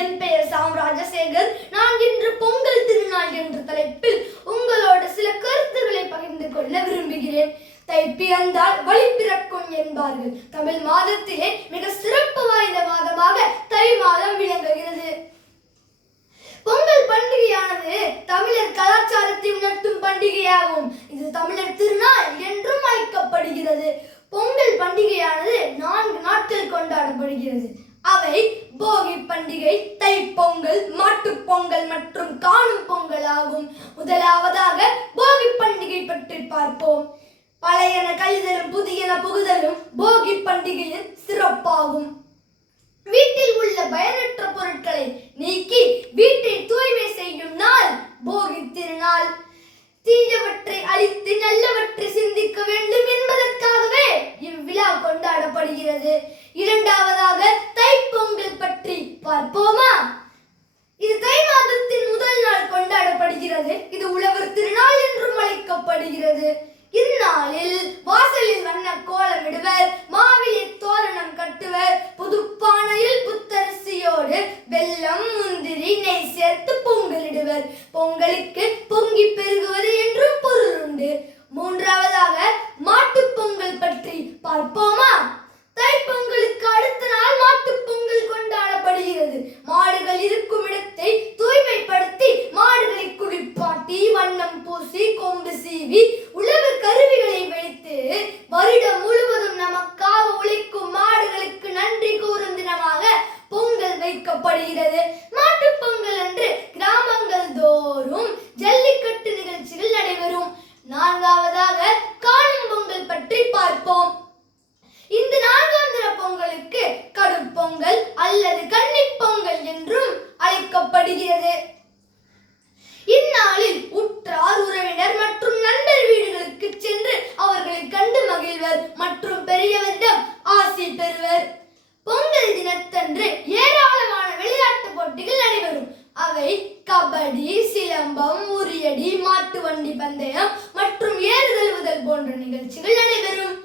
என் பெயர் சாம் ராஜசேகர். நான் இன்று பொங்கல் திருநாள் என்ற தலைப்பில் உங்களோடு சில கருத்துக்களை பகிர்ந்து கொள்ள விரும்புகிறேன். தை பிறந்தால் வழி பிறக்கும் என்பார்கள். தமிழ் மாதத்திலே மிக சிறப்பு வாய்ந்த மாதமாக தை மாதம் விளங்குகிறது. பொங்கல் பண்டிகையானது தமிழர் கலாச்சாரத்தை உணர்த்தும் பண்டிகையாகும். இது தமிழர் திருநாள் என்றும் அழைக்கப்படுகிறது. பொங்கல் பண்டிகையானது 4 நாட்கள் கொண்டாடப்படுகிறது. அவை போகி பண்டிகை, தை பொங்கல், மாட்டுப் பொங்கல் மற்றும் காணும் பொங்கல் ஆகும். முதலாவதாக போகி பண்டிகை பற்றி பார்ப்போம். பழையன கழிதலும் புதியன புகுதலும் போகி பண்டிகையின் சிறப்பாகும். வீட்டில் உள்ள பயனற்ற பொருட்களை நீக்கி வீட்டை தூய்மை செய்யும் நாள் போகி திருநாள். தீயவற்றை அழித்து நல்லவற்றை சிந்திக்க வேண்டும் என்பதற்காகவே இவ்விழா கொண்டாடப்படுகிறது. இரண்டாவதாக தைப்பொங்கல் பற்றி பார்ப்போமா? இது தை மாதத்தின் முதல் நாள் கொண்டாடப்படுகிறது. இது உழவர் திருநாள் என்றும் அழைக்கப்படுகிறது. இந்நாளில் வாசலில் வண்ண கோலமிடுவர், மாவிலை தோரணம் கட்டுவர், புதுப்பானையில் புத்தரிசியோடு வெல்லம், முந்திரி, நெய் சேர்த்து பொங்கலிடுவர். பொங்கலுக்கு பொங்கி பெருகுவது என்றும் பொருள் உண்டு. மூன்றாவதாக மாட்டுப் பொங்கல் பற்றி பார்ப்போமா? தைப்பொங்கலுக்கு அடுத்த நாள் மாட்டுப் பொங்கல் கொண்டாடப்படுகிறது. மாடுகள் இருக்கும் இடத்தை தூய்மைப்படுத்தி மாடுகளை குளிப்பாட்டி வண்ணம் பூசி கொம்பு சீவி உழவு கருவிகளை வைத்து வருடம் முழுவதும் நமக்காக உழைக்கும் மாடுகளுக்கு நன்றி கூறும் தினமாக பொங்கல் வைக்கப்படுகிறது. மாட்டுப் பொங்கல் அன்று கிராமங்கள் தோறும் ஜல்லிக்கட்டு நிகழ்ச்சிகள் நடைபெறும். நான்காவதாக காணும் பொங்கல் பற்றி பார்ப்போம். இந்த 4ஆம் தின பொங்கலுக்கு கடுப்பொங்கல் அல்லது கன்னிப் பொங்கல் என்றும் அழைக்கப்படுகிறது. இந்நாளில் உற்றார் உறவினர் மற்றும் நண்பர் வீடுகளுக்கு சென்று அவர்களை கண்டு மகிழ்வர் மற்றும் பெரியவரிடம் ஆசி பெறுவர். பொங்கல் தினத்தன்று ஏராளமான விளையாட்டு போட்டிகள் நடைபெறும். அவை கபடி, சிலம்பம், உரியடி, மாட்டு வண்டி பந்தயம் மற்றும் ஏறு தழுவுதல் போன்ற நிகழ்ச்சிகள் நடைபெறும்.